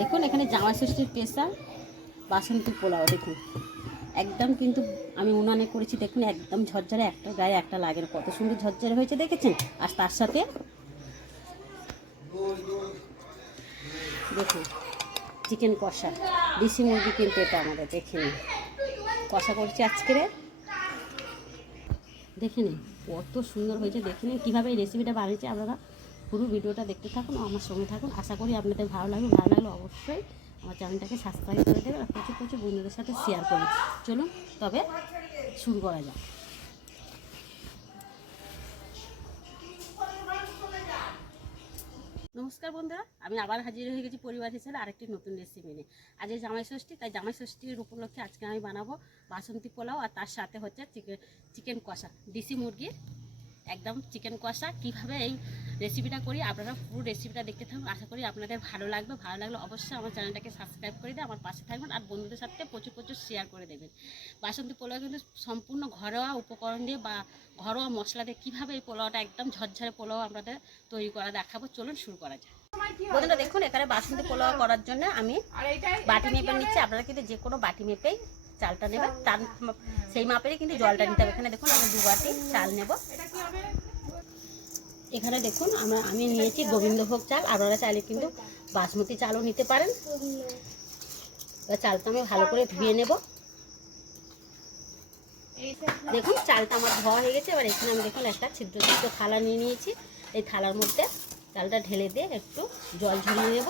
দেখুন এখানে জামাই ষষ্ঠীর স্পেশাল বাসন্তী পোলাও। দেখুন একদম কিন্তু আমি উনানে করেছি। দেখুন একদম ঝরঝরে, একটা গায়ে একটা লাগে, কত সুন্দর ঝরঝরে হয়েছে দেখেছেন। আর তার সাথে দেখুন চিকেন কষা, দেশি মুরগি কিন্তু এটা আমাদের। দেখে নিন কষা করছি আজকের, দেখে নিন কত সুন্দর হয়েছে। দেখে নিন কীভাবে এই রেসিপিটা বানিয়েছি। আপনারা পুরো ভিডিওটা দেখতে থাকুন ও আমার সঙ্গে থাকুন। আশা করি আপনাদের ভালো লাগবে। ভালো লাগলে অবশ্যই আমার চ্যানেলটাকে সাবস্ক্রাইব করে দেবেন আর প্রচুর প্রচুর বন্ধুদের সাথে শেয়ার করুন। চলুন তবে শুরু করা যাক। নমস্কার বন্ধুরা, আমি আবার হাজির হয়ে গেছি পরিবার হিসেবে আরেকটি নতুন রেসিপি নিয়ে। আজ জামাই ষষ্ঠী, তাই জামাই ষষ্ঠীর উপলক্ষে আজকে আমি বানাবো বাসন্তী পোলাও আর তার সাথে হচ্ছে চিকেন কষা, দেশি মুরগির একদম চিকেন কষা। কীভাবে এই রেসিপিটা করি আপনারা পুরো রেসিপিটা দেখতে থাকুন। আশা করি আপনাদের ভালো লাগবে। ভালো লাগলে অবশ্যই আমার চ্যানেলটাকে সাবস্ক্রাইব করে দিয়ে আমার পাশে থাকবেন আর বন্ধুদের সাথে প্রচুর প্রচুর শেয়ার করে দেবেন। বাসন্তী পোলাও কিন্তু সম্পূর্ণ ঘরোয়া উপকরণ দিয়ে বা ঘরোয়া মশলা দিয়ে কীভাবে এই পোলাওটা একদম ঝরঝরে পোলাও আপনাদের তৈরি করা দেখাবো। চলুন শুরু করা যায়। বন্ধুরা দেখুন এখানে বাসন্তী পোলাও করার জন্য আমি বাটি মেপে নিচ্ছি। আপনারা কিন্তু যে কোনো বাটি মেপেই চালটা নেবেন, তার সেই মাপেরই কিন্তু জলটা নিতে হবে। এখানে দেখুন আমি 2 বাটি চাল নেব। এখানে দেখুন আমি নিয়েছি গোবিন্দভোগ চাল। আপনারা চাইলে কিন্তু বাসমতি চালও নিতে পারেন। এবার চালটা আমি ভালো করে ধুয়ে নেব। দেখুন চালটা আমার ধোয়া হয়ে গেছে। এবার এখানে আমি দেখুন একটা ছিদ্রযুক্ত থালা নিয়ে নিয়েছি। এই থালার মধ্যে চালটা ঢেলে দিয়ে একটু জল ঝরিয়ে নেব।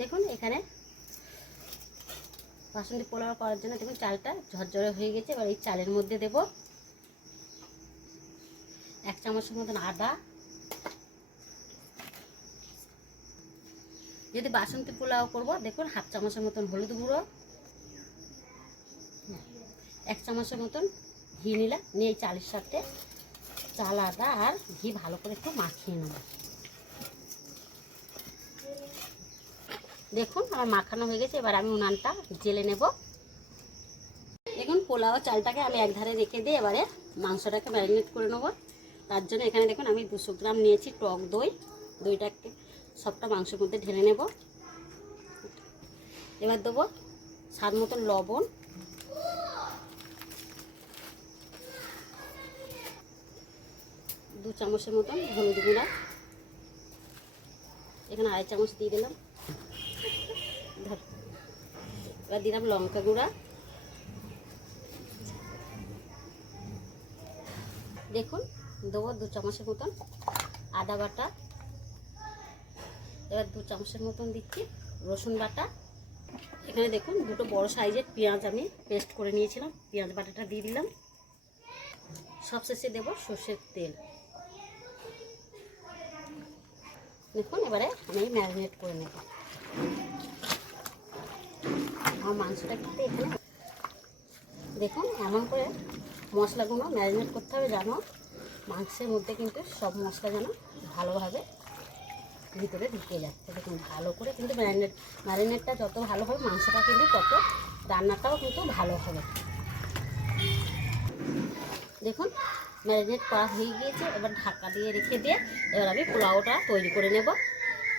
দেখুন এখানে বাসন্তী পোলাও করার জন্য দেখুন চালটা ঝরঝরে হয়ে গেছে। এবার এই চালের মধ্যে দেব 1 চামচের মতন আদা। যদি বাসন্তী পোলাও করব দেখুন 1/2 চামচের মতন হলুদ গুঁড়ো, 1 চামচের মতন ঘি নিলাম। নিয়ে এই চালের সাথে চাল, আদা আর ঘি ভালো করে একটু মাখিয়ে নেব। দেখুন আমার মাখানো হয়ে গেছে। এবার আমি উনানটা জেলে নেব। দেখুন পোলাও চালটাকে আমি একধারে রেখে দিয়ে এবারে মাংসটাকে ম্যারিনেট করে নেব। তার জন্য এখানে দেখুন আমি 200 গ্রাম নিয়েছি টক দই। দইটাকে সবটা মাংসের মধ্যে ঢেলে নেব। এবার দেবো স্বাদ মতন লবণ, দু চামচের মতন হলুদ গুঁড়া, এখানে 2.5 চামচ দিয়ে দিলাম। এবার দিলাম লঙ্কা গুঁড়া। দেখুন দেবো 2 চামচের মতন আদা বাটা। এবার 2 চামচের মতন দিচ্ছি রসুন বাটা। এখানে দেখুন দুটো বড় সাইজের পেঁয়াজ আমি পেস্ট করে নিয়েছিলাম, পেঁয়াজ বাটাটা দিয়ে দিলাম। সবশেষে দেব সর্ষের তেল। দেখুন এবারে আমি ম্যারিনেট করে নেব আমার মাংসটা। কিন্তু এখানে দেখুন এমন করে মশলাগুলো ম্যারিনেট করতে হবে যেন মাংসের মধ্যে কিন্তু সব মশলা যেন ভালোভাবে ভিতরে ঢুকে যাচ্ছে। দেখুন ভালো করে কিন্তু ম্যারিনেটটা যত ভালো হবে মাংসটা কিন্তু তত রান্নাটাও কিন্তু ভালো হবে। দেখুন ম্যারিনেট করা হয়ে গিয়েছে। এবার ঢাকা দিয়ে রেখে দিয়ে এবার আমি পোলাওটা তৈরি করে নেব।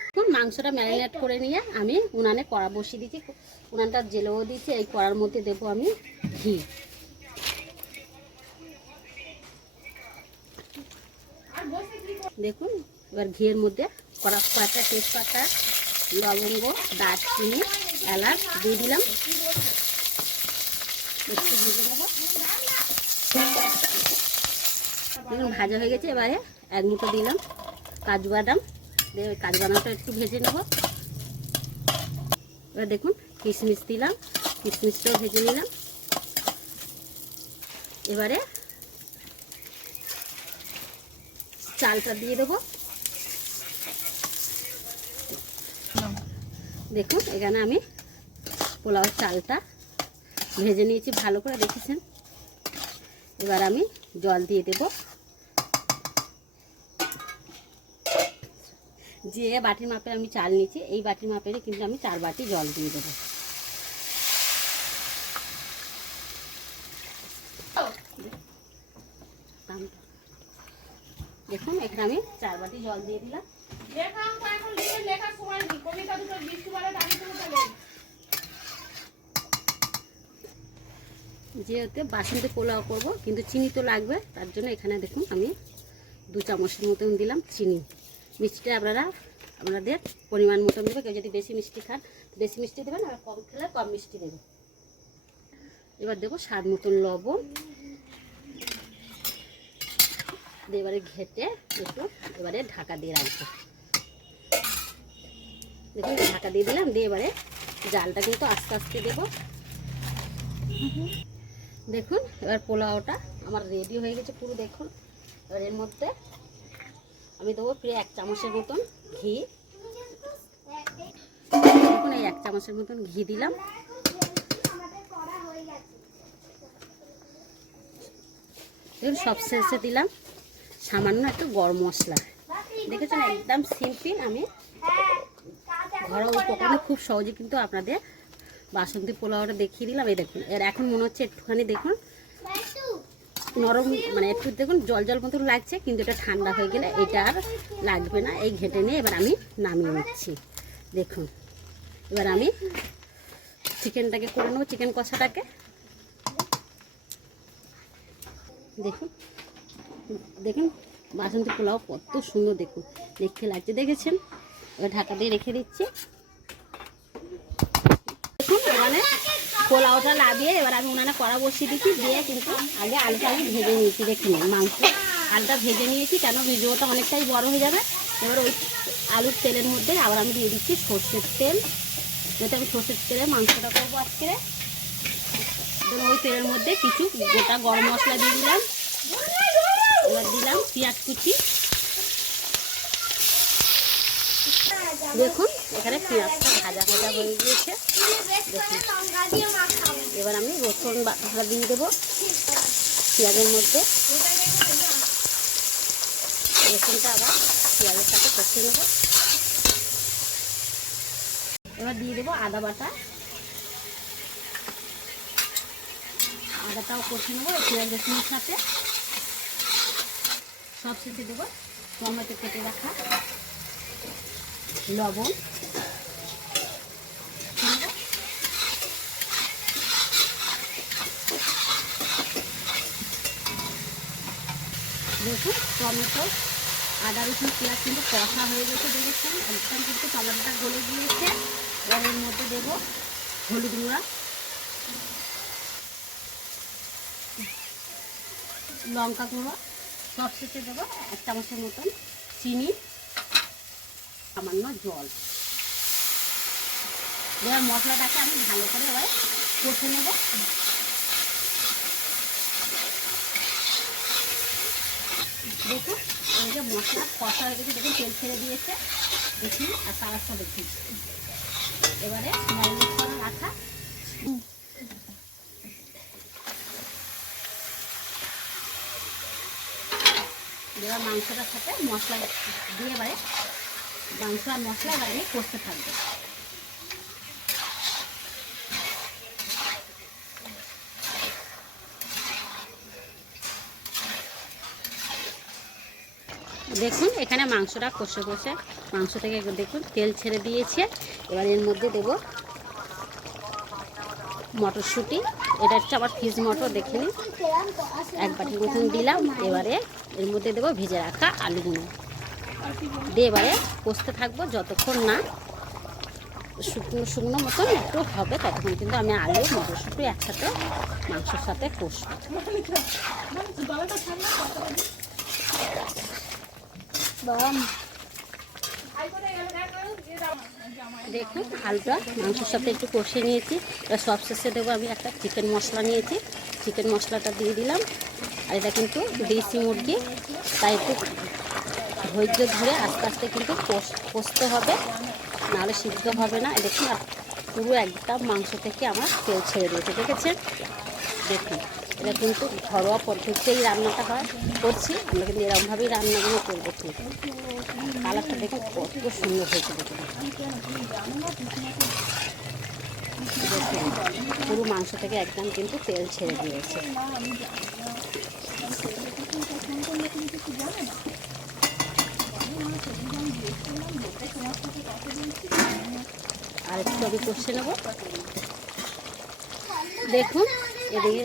দেখুন মাংসটা ম্যারিনেট করে নিয়ে আমি উনানে কড়া বসিয়ে দিয়েছি। উনানটা জেলেও দিয়েছি। এই কড়ার মধ্যে দেবো আমি ঘি। দেখুন এবার ঘিয়ের মধ্যে কয়েকটা তেজপাতা, লবঙ্গ, দারচিনি, এলাচ দিয়ে দিলাম। একটু ভেজে নেব। দেখুন ভাজা হয়ে গেছে। এবারে 1 মুঠো দিলাম কাজু বাদাম। কাজু বাদামটা একটু ভেজে নেব। এবার দেখুন কিশমিশ দিলাম, কিশমিশটাও ভেজে নিলাম। এবারে চালটা দিয়ে দেবো। দেখুন এখানে আমি পোলাও চালটা ভেজে নিয়েছি ভালো করে, দেখেছেন। এবার আমি জল দিয়ে দেব। যে বাটির মাপে আমি চাল নিয়েছি এই বাটির মাপেরই কিন্তু আমি 4 বাটি জল দিয়ে দেবো। দেখুন এখানে আমি 4 বাটি জল দিয়ে দিলাম। যেহেতু বাসন্তী পোলাও করব কিন্তু চিনি তো লাগবে, তার জন্য এখানে দেখুন আমি 2 চামচের মতন দিলাম চিনি। মিষ্টিটা আপনাদের পরিমাণ মতন দেবে। কেউ যদি বেশি মিষ্টি খান বেশি মিষ্টি দেবেন, আর কম খেলে কম মিষ্টি দেবেন। এবার দেবো স্বাদ মতন লবণ, এবারে ঘেটে একটু এবারে ঢাকা দিয়ে রাখবো। দেখুন ঢাকা দিয়ে দিলাম, দিয়ে এবারে জালটা কিন্তু আস্তে আস্তে দেবো। দেখুন এবার পোলাওটা আমার রেডি হয়ে গেছে পুরো। দেখুন এবার এর মধ্যে আমি দেবো প্রায় 1 চামচের মতন ঘি। দেখুন এই 1 চামচের মতন ঘি দিলাম। দেখুন সব শেষে দিলাম সামান্য একটু গরম মশলা। দেখেছেন একদম সিম্পল, আমি ঘরোয়া উপকরণে খুব সহজে কিন্তু আপনাদের বাসন্তী পোলাওটা দেখিয়ে দিলাম। এই দেখুন এর এখন মনে হচ্ছে একটুখানি দেখুন নরম, মানে একটু দেখুন জল জল মতো লাগছে, কিন্তু এটা ঠান্ডা হয়ে গেলে এটা আর লাগবে না। এই ঘেটে নিয়ে এবার আমি নামিয়ে নিচ্ছি। দেখুন এবার আমি চিকেনটাকে করে নেবো, চিকেন কষাটাকে। দেখুন দেখুন বাসন্তী পোলাও কত সুন্দর দেখুন দেখতে লাগছে, দেখেছেন। এবার ঢাকা দিয়ে রেখে দিচ্ছি। দেখুন এখানে পোলাওটা লাভিয়ে এবার আমি উনানে কড়া বসিয়ে দিচ্ছি, দিয়ে কিন্তু আগে আলুটা আমি ভেজে নিয়েছি। দেখুন মাংস আলুটা ভেজে নিয়েছি, কেন ভিডিওটা অনেকটাই বড় হয়ে যাবে। এবার ওই আলুর তেলের মধ্যে আবার আমি দিয়ে দিচ্ছি সর্ষের তেল, যেটা আমি সর্ষের তেলে মাংসটা করবো আজকে। ওই তেলের মধ্যে কিছু গোটা গরম মশলা দিয়ে দিলাম, এবার দিলাম পেঁয়াজ কুচি। দেখুন এখানে পেঁয়াজটা ভাজা ভাজা হয়ে গিয়েছে। দেখুন এবার আমি রসুন বাটা দিয়ে দেবো পেঁয়াজের মধ্যে। রসুনটা আবার পেঁয়াজের সাথে কষে নেব। এবার দিয়ে দেবো আদা বাটা, আদাটাও কষে নেবো পেঁয়াজ রসুনের সাথে। সব শেষে দেবো টমেটো কেটে রাখা, লবণ, দেখুন টমেটো আদা রসুন পেঁয়াজ কিন্তু কষা হয়ে গেছে। দেখেছেন একদম কিন্তু টমেটোটা গলে গিয়েছে। এবার এর মধ্যে দেবো হলুদ গুঁড়া, লঙ্কা গুঁড়ো, সব শেষে দেবো 1 চামচের মতন চিনি, সামান্য জল। এবার মশলাটাকে আমি ভালো করে এবার কষে নেব। দেখুন এই যে মশলা কষা হয়ে গেছে, দেখুন তেল ছেড়ে দিয়েছে, দেখুন আর কালারটা দেখুন। এবারে ম্যারিনেট করে রাখা এবার মাংসটার সাথে মশলা দিয়ে এবারে মাংস আর মশলা এবার আমি কষতে থাকবো। দেখুন এখানে মাংসটা কষে কষে মাংস থেকে দেখুন তেল ছেড়ে দিয়েছে। এবার এর মধ্যে দেব মটরশুঁটি, এটা হচ্ছে আবার ফিশ মটর, দেখে নিন 1 বাটির মতন দিলাম। এবারে এর মধ্যে দেবো ভেজে রাখা আলুগুলো দিয়ে এবারে কষতে থাকবো যতক্ষণ না শুকনো শুকনো মতন একটু হবে, ততক্ষণ কিন্তু আমি আলু মটরশুঁটি একসাথে মাংসের সাথে কষবো। দেখুন আলুটা মাংসের সাথে একটু কষে নিয়েছি। এবার সব শেষে দেবো আমি একটা চিকেন মশলা নিয়েছি, চিকেন মশলাটা দিয়ে দিলাম। আর এটা কিন্তু দেশি মুরগি, তাই একটু ধৈর্য ধরে আস্তে আস্তে কিন্তু কষতে হবে, নাহলে সিদ্ধ হবে না। দেখুন পুরো একদম মাংস থেকে আমার তেল ছেড়ে দিয়েছে, দেখেছেন। দেখুন এটা কিন্তু ঘরোয়া পদ্ধতিতেই রান্নাটা করছি আমরা, কিন্তু এরকমভাবেই রান্নাগুলো করবো। ঠিক কালারটা দেখুন কত সুন্দর হয়েছে। দেখুন পুরো মাংস থেকে একদম কিন্তু তেল ছেড়ে দিয়েছে। আর একটু আমি কষে নেবো। দেখুন এদিকে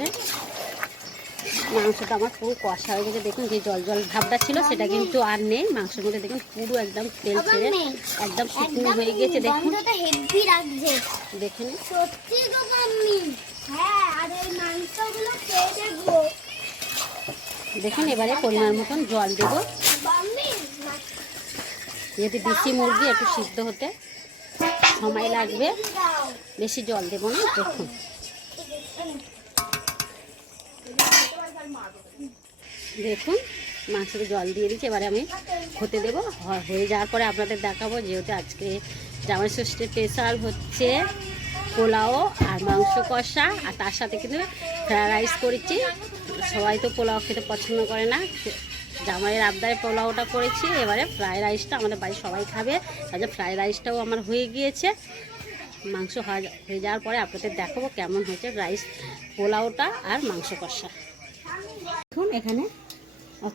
মাংসটা আমার পুরো কষা হয়ে গেছে। দেখুন যে জল জল ভাবটা ছিল সেটা কিন্তু আর নেই মাংসের মধ্যে। দেখুন পুরো একদম তেল ছেড়ে একদম শুকনো হয়ে গেছে। দেখুন দেখুন দেখুন এবারে পরিমাণ মতন জল দেব। যেহেতু দেশি মুরগি একটু সিদ্ধ হতে সময় লাগবে, বেশি জল দেব না। দেখুন দেখুন মাংসতে জল দিয়ে দিচ্ছি। এবারে আমি হতে দেবো। হয়ে যাওয়ার পরে আপনাদের দেখাবো। যেহেতু আজকে জামাই ষষ্ঠীর স্পেশাল হচ্ছে পোলাও আর মাংস কষা, আর তার সাথে কিন্তু ফ্রাইড রাইস করেছি। সবাই তো পোলাও খেতে পছন্দ করে না, জামাইয়ের আবদারে পোলাওটা করেছি। এবারে ফ্রাইড রাইসটা আমাদের বাড়ির সবাই খাবে, তাহলে ফ্রাইড রাইসটাও আমার হয়ে গিয়েছে। মাংস হয়ে যাওয়ার পরে আপনাদের দেখাবো কেমন হয়েছে রাইস, পোলাওটা আর মাংস কষা। দেখুন এখানে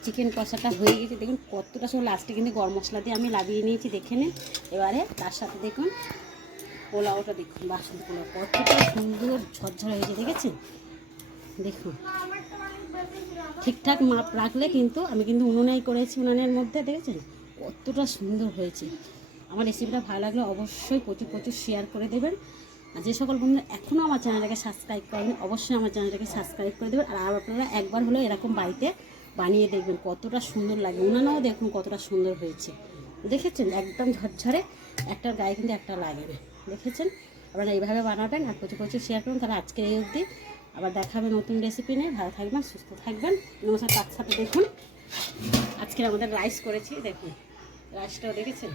চিকেন কষাটা হয়ে গেছে। দেখুন কতটা সব লাস্টে কিন্তু গরম মশলা দিয়ে আমি লাগিয়ে নিয়েছি, দেখে নিন। এবারে তার সাথে দেখুন পোলাওটা, দেখুন বাসন পোলাও কতটা সুন্দর ঝরঝরে হয়েছে, দেখেছেন? দেখুন ঠিকঠাক মাপ রাখলে কিন্তু আমি কিন্তু উনুনেই করেছি, উনুনের মধ্যে, দেখেছেন কতটা সুন্দর হয়েছে। আমার রেসিপিটা ভালো লাগলে অবশ্যই প্রচুর প্রচুর শেয়ার করে দেবেন। আর যে সকল বন্ধুরা এখনও আমার চ্যানেলটাকে সাবস্ক্রাইব করেন অবশ্যই আমার চ্যানেলটাকে সাবস্ক্রাইব করে দেবেন। আর আপনারা একবার হলেও এরকম বাড়িতে বানিয়ে দেখবেন কতটা সুন্দর লাগে। উনানেও দেখুন কতটা সুন্দর হয়েছে, দেখেছেন একদম ঝরঝরে, একটার গায়ে কিন্তু একটা লাগে না, দেখেছেন? আপনারা এইভাবে বানাবেন আর প্রচুর প্রচুর শেয়ার করুন। তাহলে আজকে এই অবধি, আবার দেখাবে নতুন রেসিপি নিয়ে। ভালো থাকবেন, সুস্থ থাকবেন। নমস্কার। তার সাথে দেখুন আজকে আমাদের রাইস করেছি, দেখুন রাইসটাও দেখেছেন।